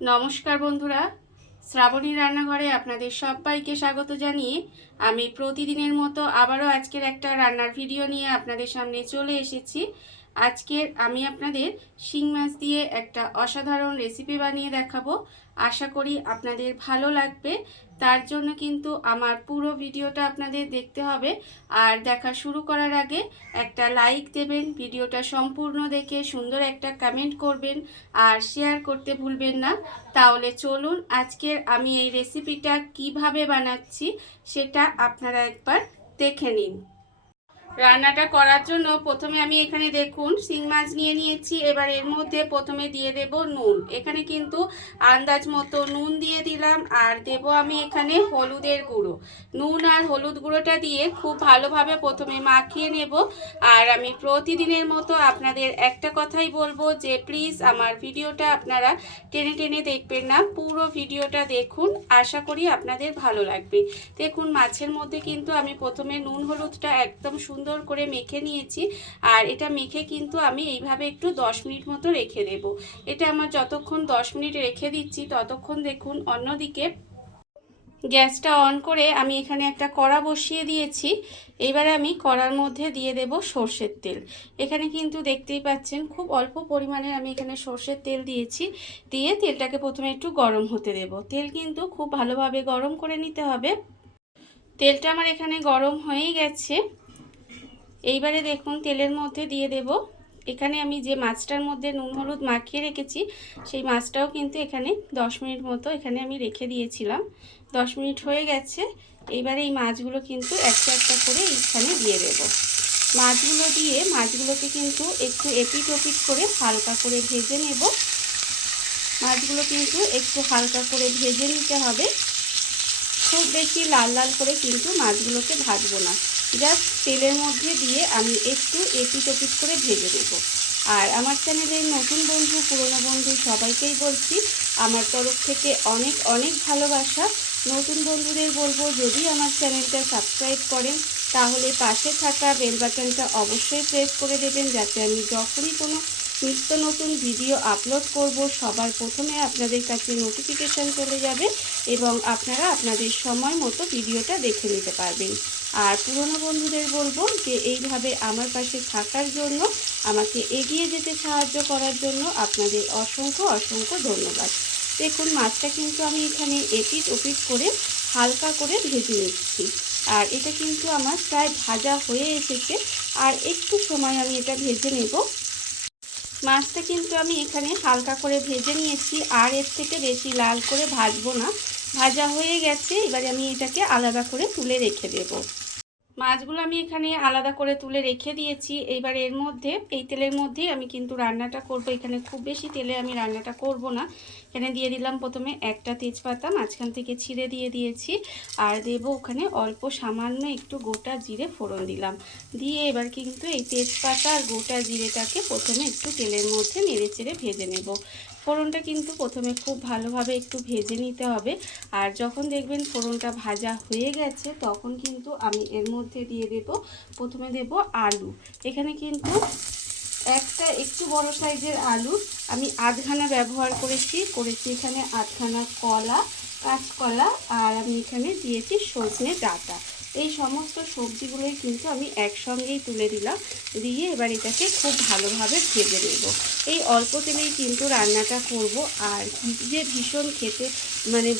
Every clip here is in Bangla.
নমস্কার বন্ধুরা, শ্রাবণী রান্নাঘরে আপনাদের সবাইকে স্বাগত জানিয়ে আমি প্রতিদিনের মতো আবারও আজকের একটা রান্নার ভিডিও নিয়ে আপনাদের সামনে চলে এসেছি। আজকের আমি আপনাদের শিং মাছ দিয়ে একটা অসাধারণ রেসিপি বানিয়ে দেখাবো। আশা করি আপনাদের ভালো লাগবে। তার জন্য কিন্তু আমার পুরো ভিডিওটা আপনাদের দেখতে হবে। আর দেখা শুরু করার আগে একটা লাইক দেবেন, ভিডিওটা সম্পূর্ণ দেখে সুন্দর একটা কমেন্ট করবেন আর শেয়ার করতে ভুলবেন না। তাহলে চলুন আজকের আমি এই রেসিপিটা কিভাবে বানাচ্ছি সেটা আপনারা একবার দেখে নিন। রান্নাটা করার জন্য প্রথমে আমি এখানে দেখুন শিং মাছ নিয়ে নিয়েছি। এবার এর মধ্যে প্রথমে দিয়ে দেব নুন। এখানে কিন্তু আন্দাজ মতো নুন দিয়ে দিলাম আর দেব আমি এখানে হলুদের গুঁড়ো। নুন আর হলুদ গুঁড়োটা দিয়ে খুব ভালোভাবে প্রথমে মাখিয়ে নেব। আর আমি প্রতিদিনের মতো আপনাদের একটা কথাই বলবো যে প্লিজ আমার ভিডিওটা আপনারা টেনে টেনে দেখবেন না, পুরো ভিডিওটা দেখুন। আশা করি আপনাদের ভালো লাগবে। দেখুন মাছের মধ্যে কিন্তু আমি প্রথমে নুন হলুদটা একদম সুন্দর করে মেখে নিয়েছি। আর এটা মেখে কিন্তু আমি এইভাবে একটু 10 মিনিট মতো রেখে দেব। এটা আমার যতক্ষণ 10 মিনিট রেখে দিচ্ছি ততক্ষণ দেখুন অন্যদিকে গ্যাসটা অন করে আমি এখানে একটা কড়া বসিয়ে দিয়েছি। এবারে আমি কড়ার মধ্যে দিয়ে দেব সর্ষের তেল। এখানে কিন্তু দেখতেই পাচ্ছেন খুব অল্প পরিমাণে আমি এখানে সর্ষের তেল দিয়েছি। দিয়ে তেলটাকে প্রথমে একটু গরম হতে দেব। তেল কিন্তু খুব ভালোভাবে গরম করে নিতে হবে। তেলটা আমার এখানে গরম হয়েই গেছে। এইবারে দেখুন তেলের মধ্যে দিয়ে দেব এখানে আমি যে মাছটার মধ্যে নুন হলুদ মাখিয়ে রেখেছি সেই মাছটাও কিন্তু এখানে 10 মিনিট মতো এখানে আমি রেখে দিয়েছিলাম। 10 মিনিট হয়ে গেছে। এইবারে এই মাছগুলো কিন্তু একটা একটা করে এখানে দিয়ে দেব। মাছগুলো দিয়ে মাছগুলোকে কিন্তু একটু এপিট ওপিট করে হালকা করে ভেজে নেব। মাছগুলো কিন্তু একটু হালকা করে ভেজে নিতে হবে। খুব বেশি লাল লাল করে কিন্তু মাছগুলোকে ভাজবো না, জাস্ট তেলের মধ্যে দিয়ে আমি একটু এপিট ওপিট করে ভেজে দেবো। আর আমার চ্যানেলের নতুন বন্ধু পুরনো বন্ধু সবাইকেই বলছি আমার তরফ থেকে অনেক অনেক ভালোবাসা। নতুন বন্ধুদের বলবো যদি আমার চ্যানেলটা সাবস্ক্রাইব করেন তাহলে পাশে থাকা বেল বাটনটা অবশ্যই প্রেস করে দেবেন, যাতে আমি যখনই কোনো নিত্য নতুন ভিডিও আপলোড করব সবার প্রথমে আপনাদের কাছে নোটিফিকেশান চলে যাবে এবং আপনারা আপনাদের সময় মতো ভিডিওটা দেখে নিতে পারবেন। আর পুরনো বন্ধুদের বলবো যে এইভাবে আমার পাশে থাকার জন্য, আমাকে এগিয়ে যেতে সাহায্য করার জন্য আপনাদের অসংখ্য অসংখ্য ধন্যবাদ। দেখুন মাছটা কিন্তু আমি এখানে এপিট ওপিট করে হালকা করে ভেজে নিচ্ছি। আর এটা কিন্তু আমার প্রায় ভাজা হয়ে এসেছে। আর একটু সময় আমি এটা ভেজে নেব। মাছটা কিন্তু আমি এখানে হালকা করে ভেজে নিয়েছি, আর এর থেকে বেশি লাল করে ভাজবো না। ভাজা হয়ে গেছে। এবারে আমি এটাকে আলাদা করে তুলে রেখে দেব। মাছগুলো আমি এখানে আলাদা করে তুলে রেখে দিয়েছি। এইবার এর মধ্যে এই তেলের মধ্যেই আমি কিন্তু রান্নাটা করব। এখানে খুব বেশি তেলে আমি রান্নাটা করব না। এখানে দিয়ে দিলাম প্রথমে একটা তেজপাতা মাঝখান থেকে ছিঁড়ে দিয়ে দিয়েছি। আর দেব ওখানে অল্প সামান্য একটু গোটা জিরে ফোড়ন দিলাম। দিয়ে এবার কিন্তু এই তেজপাতা আর গোটা জিরেটাকে প্রথমে একটু তেলের মধ্যে নেড়ে চেড়ে ভেজে নেব। ফোড়নটা কিন্তু প্রথমে খুব ভালোভাবে একটু ভেজে নিতে হবে। আর যখন দেখবেন ফোড়নটা ভাজা হয়ে গেছে তখন কিন্তু আমি এর মধ্যে দিয়ে দেব, প্রথমে দেব আলু। এখানে কিন্তু একটা একটু বড় সাইজের আলু আমি আধখানা ব্যবহার করেছি এখানে আধখানা কলা, কাঁচকলা, আর আমি এখানে দিয়েছি সজনে ডাঁটা। এই সমস্ত সবজিগুলোই কিন্তু আমি একসঙ্গেই তুলে দিলাম। দিয়ে এবার এটাকে খুব ভালোভাবে ভেজে নেব। এই অল্প তেলেই কিন্তু রান্নাটা করব। আর যে ভীষণ খেতে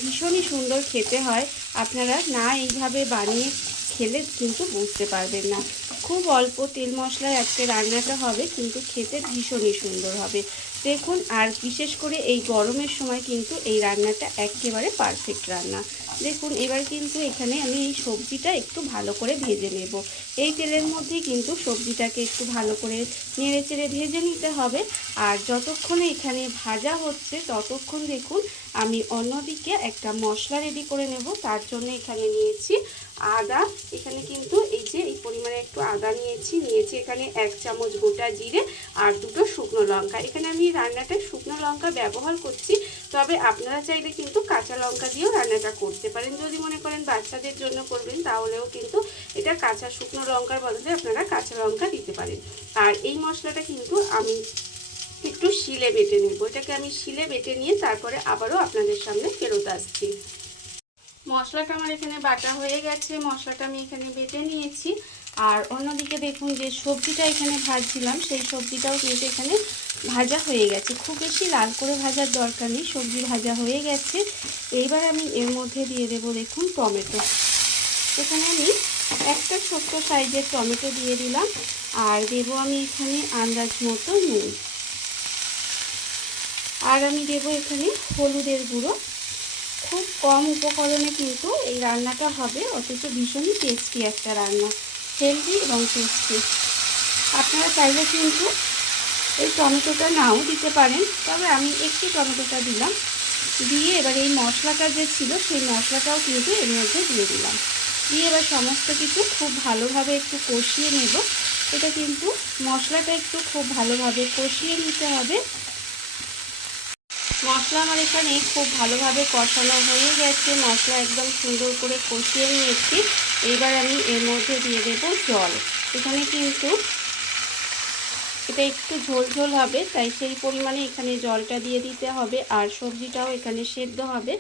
ভীষণই সুন্দর খেতে হয়। আপনারা না এইভাবে বানিয়ে খেলে কিন্তু বুঝতে পারবেন না। খুব অল্প তেল মশলায় আজকে রান্নাটা হবে, কিন্তু খেতে ভীষণই সুন্দর হবে। দেখুন, আর বিশেষ করে এই গরমের সময় কিন্তু এই রান্নাটা একেবারে পারফেক্ট রান্না। দেখুন এবার কিন্তু এখানে আমি এই সবজিটা একটু ভালো করে ভেজে নেব। এই তেলের মধ্যেই কিন্তু সবজিটাকে একটু ভালো করে নেড়ে চেড়ে ভেজে নিতে হবে। আর যতক্ষণে এখানে ভাজা হচ্ছে ততক্ষণ দেখুন আমি অন্যদিকে একটা মশলা রেডি করে নেব। তার জন্য এখানে নিয়েছি আদা। এখানে কিন্তু এই যে এই পরিমাণে একটু আদা নিয়েছি এখানে 1 চামচ গোটা জিরে আর 2টো শুকনো লঙ্কা। এখানে আমি রান্নাটায় শুকনো লঙ্কা ব্যবহার করছি, তবে আপনারা চাইলে কিন্তু কাঁচা লঙ্কা দিয়েও রান্নাটা করতে পারেন। যদি মনে করেন বাচ্চাদের জন্য করবেন তাহলেও কিন্তু এটা কাঁচা শুকনো লঙ্কার বদলে আপনারা কাঁচা লঙ্কা দিতে পারেন। আর এই মশলাটা কিন্তু আমি একটু শিলে বেটে নেব। এটাকে আমি শিলে বেটে নিয়ে তারপরে আবারও আপনাদের সামনে ফেরত আসছি। মশলাটা আমার এখানে বাটা হয়ে গেছে, মশলাটা আমি এখানে বেটে নিয়েছি। আর অন্যদিকে দেখুন যে সবজিটা এখানে ভাজছিলাম সেই সবজিটাও কিন্তু এখানে ভাজা হয়ে গেছে। খুব বেশি লাল করে ভাজার দরকার নেই, সবজি ভাজা হয়ে গেছে। এইবার আমি এর মধ্যে দিয়ে দেব দেখুন টমেটো। এখানে আমি একটা ছোট্ট সাইজের টমেটো দিয়ে দিলাম। আর দেবো আমি এখানে আন্দাজ মতো নুন। আর আমি দেবো এখানে হলুদের গুঁড়ো। খুব কম উপকরণে কিন্তু এই রান্নাটা হবে, অথচ ভীষণই টেস্টি একটা রান্না, হেলদি এবং টেস্টি। আপনারা চাইলে কিন্তু এই টমেটোটা নাও দিতে পারেন, তবে আমি একটু টমেটোটা দিলাম। দিয়ে এবার এই মশলাটা যে ছিল সেই মশলাটাও কিন্তু এর মধ্যে দিয়ে দিলাম। দিয়ে এবার সমস্ত কিছু খুব ভালোভাবে একটু কষিয়ে নেব। এটা কিন্তু মশলাটা একটু খুব ভালোভাবে কষিয়ে নিতে হবে। মশলা আমার এখানে খুব ভালোভাবে কষানো হয়ে গেছে, মশলা একদম সুন্দর করে কষিয়ে নিয়েছি। এইবার আমি এর মধ্যে দিয়ে দেব জল। এখানে কিন্তু এটা একটু ঝোল ঝোল হবে, তাই সেই পরিমাণে এখানে জলটা দিয়ে দিতে হবে। আর সবজিটাও এখানে সেদ্ধ হবে,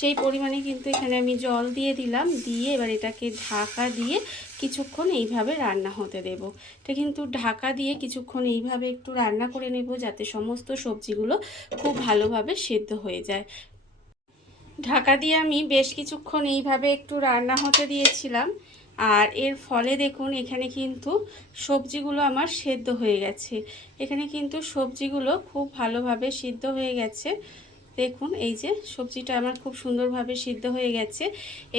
সেই পরিমাণে কিন্তু এখানে আমি জল দিয়ে দিলাম। দিয়ে এবার এটাকে ঢাকা দিয়ে কিছুক্ষণ এইভাবে রান্না হতে দেব। এটা কিন্তু ঢাকা দিয়ে কিছুক্ষণ এইভাবে একটু রান্না করে নেব, যাতে সমস্ত সবজিগুলো খুব ভালোভাবে সেদ্ধ হয়ে যায়। ঢাকা দিয়ে আমি বেশ কিছুক্ষণ এইভাবে একটু রান্না হতে দিয়েছিলাম। আর এর ফলে দেখুন এখানে কিন্তু সবজিগুলো আমার সেদ্ধ হয়ে গেছে। এখানে কিন্তু সবজিগুলো খুব ভালোভাবে সিদ্ধ হয়ে গেছে। দেখুন এই যে সবজিটা আমার খুব সুন্দরভাবে সিদ্ধ হয়ে গেছে।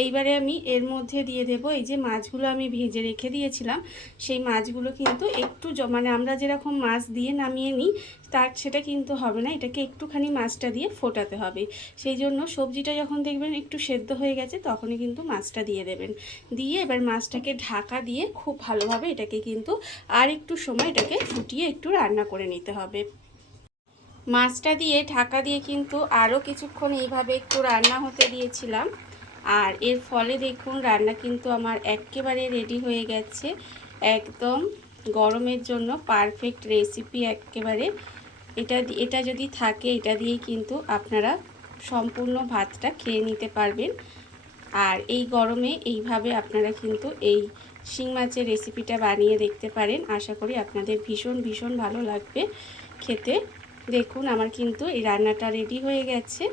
এইবারে আমি এর মধ্যে দিয়ে দেব এই যে মাছগুলো আমি ভেজে রেখে দিয়েছিলাম। সেই মাছগুলো কিন্তু একটু মানে আমরা যেরকম মাছ দিয়ে নামিয়ে নিই সেটা কিন্তু হবে না, এটাকে একটুখানি মাছটা দিয়ে ফোটাতে হবে। সেই জন্য সবজিটা যখন দেখবেন একটু সেদ্ধ হয়ে গেছে তখনই কিন্তু মাছটা দিয়ে দেবেন। দিয়ে এবার মাছটাকে ঢাকা দিয়ে খুব ভালোভাবে এটাকে কিন্তু আর একটু সময় এটাকে ফুটিয়ে একটু রান্না করে নিতে হবে। মাছটা দিয়ে ঢাকা দিয়ে কিন্তু আরও কিছুক্ষণ এইভাবে একটু রান্না হতে দিয়েছিলাম। আর এর ফলে দেখুন রান্না কিন্তু আমার একেবারে রেডি হয়ে গেছে। একদম গরমের জন্য পারফেক্ট রেসিপি একেবারে। এটা যদি থাকে এটা দিয়েই কিন্তু আপনারা সম্পূর্ণ ভাতটা খেয়ে নিতে পারবেন। আর এই গরমে এইভাবে আপনারা কিন্তু এই শিং মাছের রেসিপিটা বানিয়ে দেখতে পারেন। আশা করি আপনাদের ভীষণ ভীষণ ভালো লাগবে খেতে। দেখুন আমার কিন্তু এই রান্নাটা রেডি হয়ে গেছে।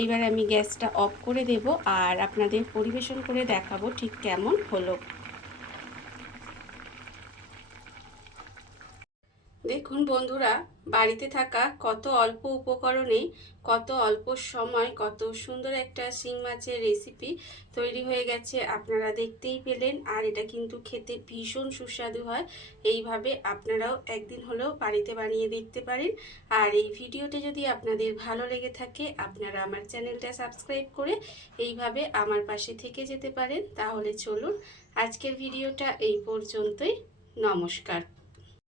এইবার আমি গ্যাসটা অফ করে দেব আর আপনাদের পরিবেশন করে দেখাবো ঠিক কেমন হলো। দেখুন বন্ধুরা, বাড়িতে থাকা কত অল্প উপকরণে কত অল্প সময় কত সুন্দর একটা শিং মাছের রেসিপি তৈরি হয়ে গেছে, আপনারা দেখতেই পেলেন। আর এটা কিন্তু খেতে ভীষণ সুস্বাদু হয়। এইভাবে আপনারাও একদিন হলেও বাড়িতে বানিয়ে দেখতে পারেন। আর এই ভিডিওটি যদি আপনাদের ভালো লেগে থাকে আপনারা আমার চ্যানেলটা সাবস্ক্রাইব করে এইভাবে আমার পাশে থেকে যেতে পারেন। তাহলে চলুন আজকের ভিডিওটা এই পর্যন্তই। নমস্কার।